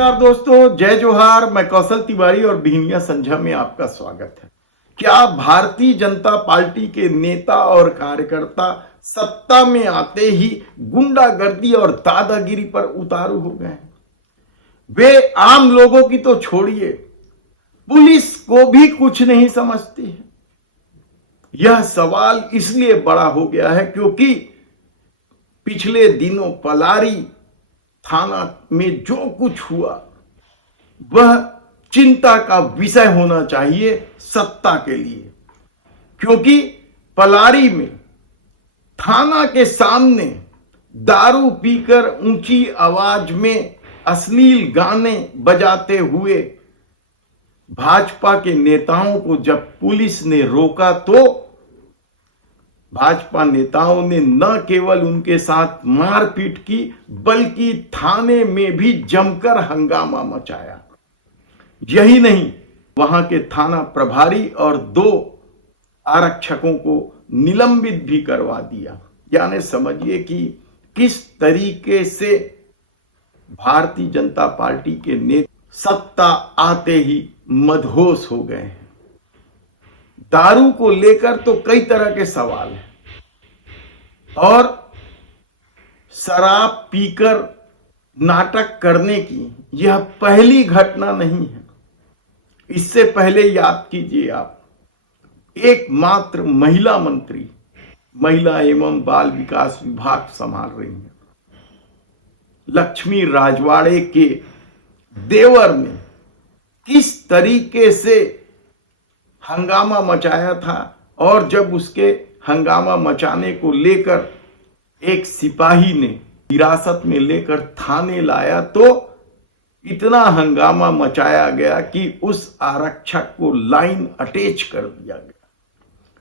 नमस्कार दोस्तों, जय जोहार। मैं कौशल तिवारी और बिहनिया संझा में आपका स्वागत है। क्या भारतीय जनता पार्टी के नेता और कार्यकर्ता सत्ता में आते ही गुंडागर्दी और दादागिरी पर उतारू हो गए हैं? वे आम लोगों की तो छोड़िए, पुलिस को भी कुछ नहीं समझती है। यह सवाल इसलिए बड़ा हो गया है क्योंकि पिछले दिनों पलारी थाना में जो कुछ हुआ वह चिंता का विषय होना चाहिए सत्ता के लिए, क्योंकि पलारी में थाना के सामने दारू पीकर ऊंची आवाज में अश्लील गाने बजाते हुए भाजपा के नेताओं को जब पुलिस ने रोका तो भाजपा नेताओं ने न केवल उनके साथ मारपीट की बल्कि थाने में भी जमकर हंगामा मचाया। यही नहीं, वहां के थाना प्रभारी और 2 आरक्षकों को निलंबित भी करवा दिया। यानी समझिए कि किस तरीके से भारतीय जनता पार्टी के नेता सत्ता आते ही मदहोश हो गए हैं। दारू को लेकर तो कई तरह के सवाल हैं और शराब पीकर नाटक करने की यह पहली घटना नहीं है। इससे पहले याद कीजिए, आप एकमात्र महिला मंत्री महिला एवं बाल विकास विभाग संभाल रही हैं। लक्ष्मी राजवाड़े के देवर ने किस तरीके से हंगामा मचाया था और जब उसके हंगामा मचाने को लेकर एक सिपाही ने हिरासत में लेकर थाने लाया तो इतना हंगामा मचाया गया कि उस आरक्षक को लाइन अटैच कर दिया गया।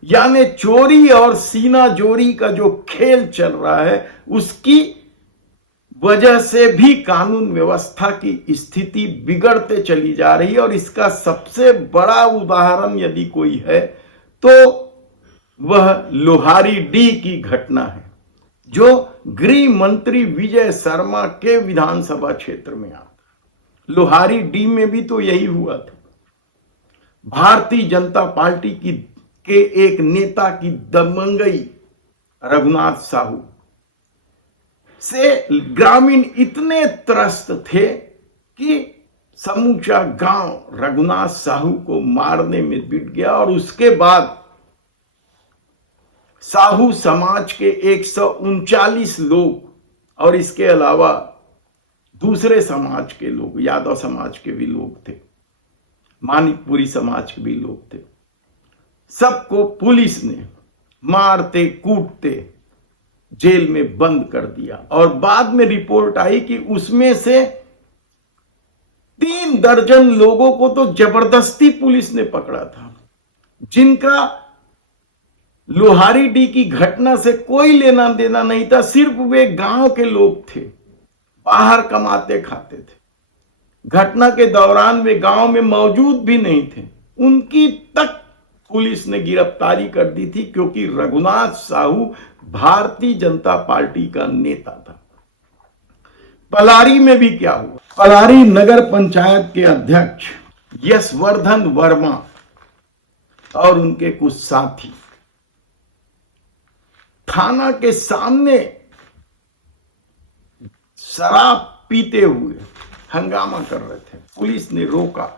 यानी चोरी और सीना जोरी का जो खेल चल रहा है उसकी वजह से भी कानून व्यवस्था की स्थिति बिगड़ते चली जा रही है। और इसका सबसे बड़ा उदाहरण यदि कोई है तो वह लोहारीडीह की घटना है, जो गृह मंत्री विजय शर्मा के विधानसभा क्षेत्र में आता। लोहारीडीह में भी तो यही हुआ था। भारतीय जनता पार्टी के एक नेता की दबंगई रघुनाथ साहू से ग्रामीण इतने त्रस्त थे कि समूचा गांव रघुनाथ साहू को मारने में जुट गया। और उसके बाद साहू समाज के 139 लोग और इसके अलावा दूसरे समाज के लोग, यादव समाज के भी लोग थे, मानिकपुरी समाज के भी लोग थे, सबको पुलिस ने मारते कूटते जेल में बंद कर दिया। और बाद में रिपोर्ट आई कि उसमें से 3 दर्जन लोगों को तो जबरदस्ती पुलिस ने पकड़ा था, जिनका लोहारीडीह की घटना से कोई लेना देना नहीं था। सिर्फ वे गांव के लोग थे, बाहर कमाते खाते थे। घटना के दौरान वे गांव में मौजूद भी नहीं थे। उनकी तक पुलिस ने गिरफ्तारी कर दी थी क्योंकि रघुनाथ साहू भारतीय जनता पार्टी का नेता था। पलारी में भी क्या हुआ? पलारी नगर पंचायत के अध्यक्ष यशवर्धन वर्मा और उनके कुछ साथी थाना के सामने शराब पीते हुए हंगामा कर रहे थे। पुलिस ने रोका,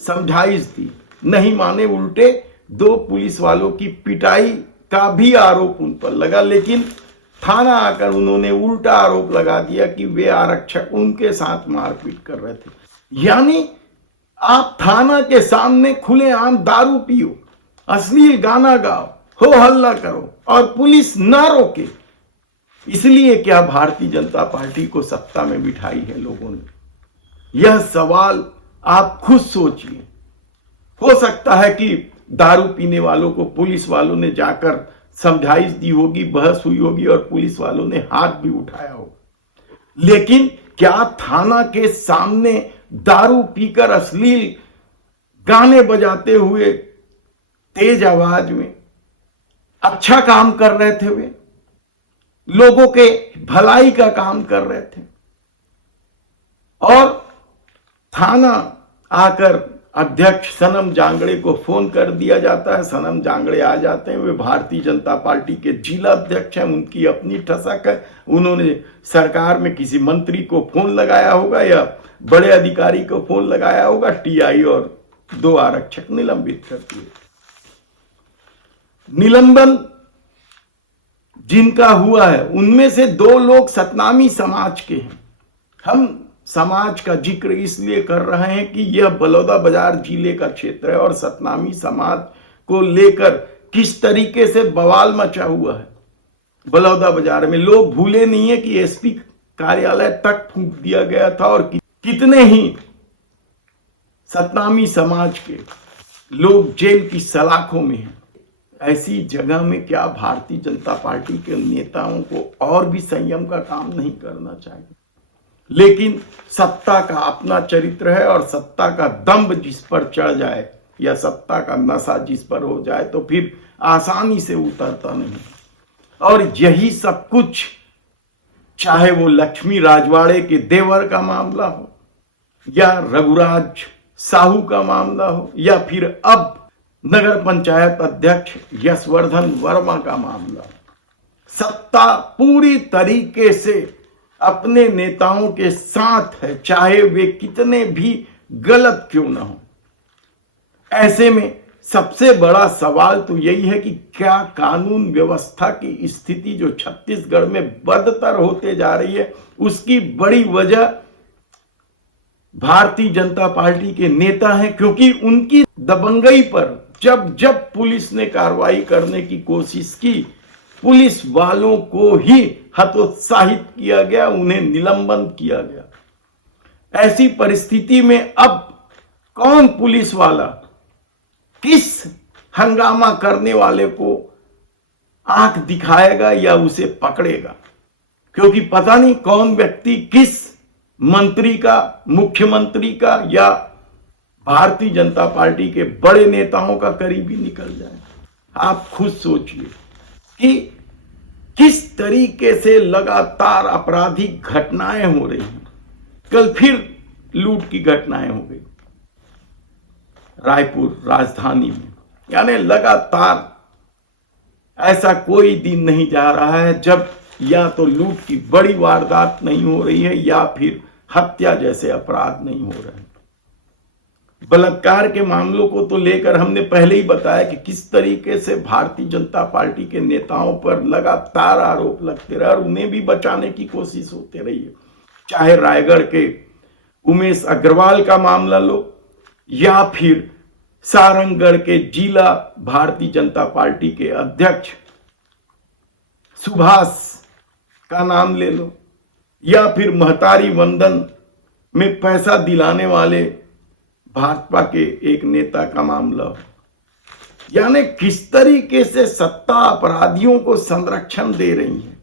समझाइश दी, नहीं माने। उल्टे 2 पुलिस वालों की पिटाई का भी आरोप उन पर लगा, लेकिन थाना आकर उन्होंने उल्टा आरोप लगा दिया कि वे आरक्षक उनके साथ मारपीट कर रहे थे। यानी आप थाना के सामने खुलेआम दारू पियो, अश्लील गाना गाओ, हो हल्ला करो और पुलिस ना रोके। इसलिए क्या भारतीय जनता पार्टी को सत्ता में बिठाई है लोगों ने? यह सवाल आप खुद सोचिए। हो सकता है कि दारू पीने वालों को पुलिस वालों ने जाकर समझाइश दी होगी, बहस हुई होगी और पुलिस वालों ने हाथ भी उठाया होगा, लेकिन क्या थाना के सामने दारू पीकर अश्लील गाने बजाते हुए तेज आवाज में अच्छा काम कर रहे थे? वे लोगों के भलाई का काम कर रहे थे। और थाना आकर अध्यक्ष सनम जांगड़े को फोन कर दिया जाता है, सनम जांगड़े आ जाते हैं। वे भारतीय जनता पार्टी के जिला अध्यक्ष हैं, उनकी अपनी ठसक है। उन्होंने सरकार में किसी मंत्री को फोन लगाया होगा या बड़े अधिकारी को फोन लगाया होगा, टीआई और 2 आरक्षक निलंबित कर दिए। निलंबन जिनका हुआ है उनमें से 2 लोग सतनामी समाज के हैं। हम समाज का जिक्र इसलिए कर रहे हैं कि यह बलौदाबाजार जिले का क्षेत्र है और सतनामी समाज को लेकर किस तरीके से बवाल मचा हुआ है बलौदाबाजार में। लोग भूले नहीं है कि एसपी कार्यालय तक फूंक दिया गया था और कितने ही सतनामी समाज के लोग जेल की सलाखों में हैं। ऐसी जगह में क्या भारतीय जनता पार्टी के नेताओं को और भी संयम का काम नहीं करना चाहिए? लेकिन सत्ता का अपना चरित्र है और सत्ता का दंभ जिस पर चढ़ जाए या सत्ता का नशा जिस पर हो जाए तो फिर आसानी से उतरता नहीं। और यही सब कुछ, चाहे वो लक्ष्मी राजवाड़े के देवर का मामला हो या रघुराज साहू का मामला हो या फिर अब नगर पंचायत अध्यक्ष यशवर्धन वर्मा का मामला हो, सत्ता पूरी तरीके से अपने नेताओं के साथ है, चाहे वे कितने भी गलत क्यों ना हो। ऐसे में सबसे बड़ा सवाल तो यही है कि क्या कानून व्यवस्था की स्थिति जो छत्तीसगढ़ में बदतर होते जा रही है, उसकी बड़ी वजह भारतीय जनता पार्टी के नेता हैं। क्योंकि उनकी दबंगई पर जब जब पुलिस ने कार्रवाई करने की कोशिश की, पुलिस वालों को ही हतोत्साहित किया गया, उन्हें निलंबन किया गया। ऐसी परिस्थिति में अब कौन पुलिस वाला किस हंगामा करने वाले को आंख दिखाएगा या उसे पकड़ेगा? क्योंकि पता नहीं कौन व्यक्ति किस मंत्री का, मुख्यमंत्री का या भारतीय जनता पार्टी के बड़े नेताओं का करीबी निकल जाए। आप खुद सोचिए कि किस तरीके से लगातार आपराधिक घटनाएं हो रही हैं। कल फिर लूट की घटनाएं हो गई रायपुर राजधानी में। यानी लगातार ऐसा कोई दिन नहीं जा रहा है जब या तो लूट की बड़ी वारदात नहीं हो रही है या फिर हत्या जैसे अपराध नहीं हो रहे हैं। बलात्कार के मामलों को तो लेकर हमने पहले ही बताया कि किस तरीके से भारतीय जनता पार्टी के नेताओं पर लगातार आरोप लगते रहे और उन्हें भी बचाने की कोशिश होती रही है। चाहे रायगढ़ के उमेश अग्रवाल का मामला लो या फिर सारंगगढ़ के जिला भारतीय जनता पार्टी के अध्यक्ष सुभाष का नाम ले लो या फिर महतारी वंदन में पैसा दिलाने वाले भाजपा के एक नेता का मामला हो। यानी किस तरीके से सत्ता अपराधियों को संरक्षण दे रही है।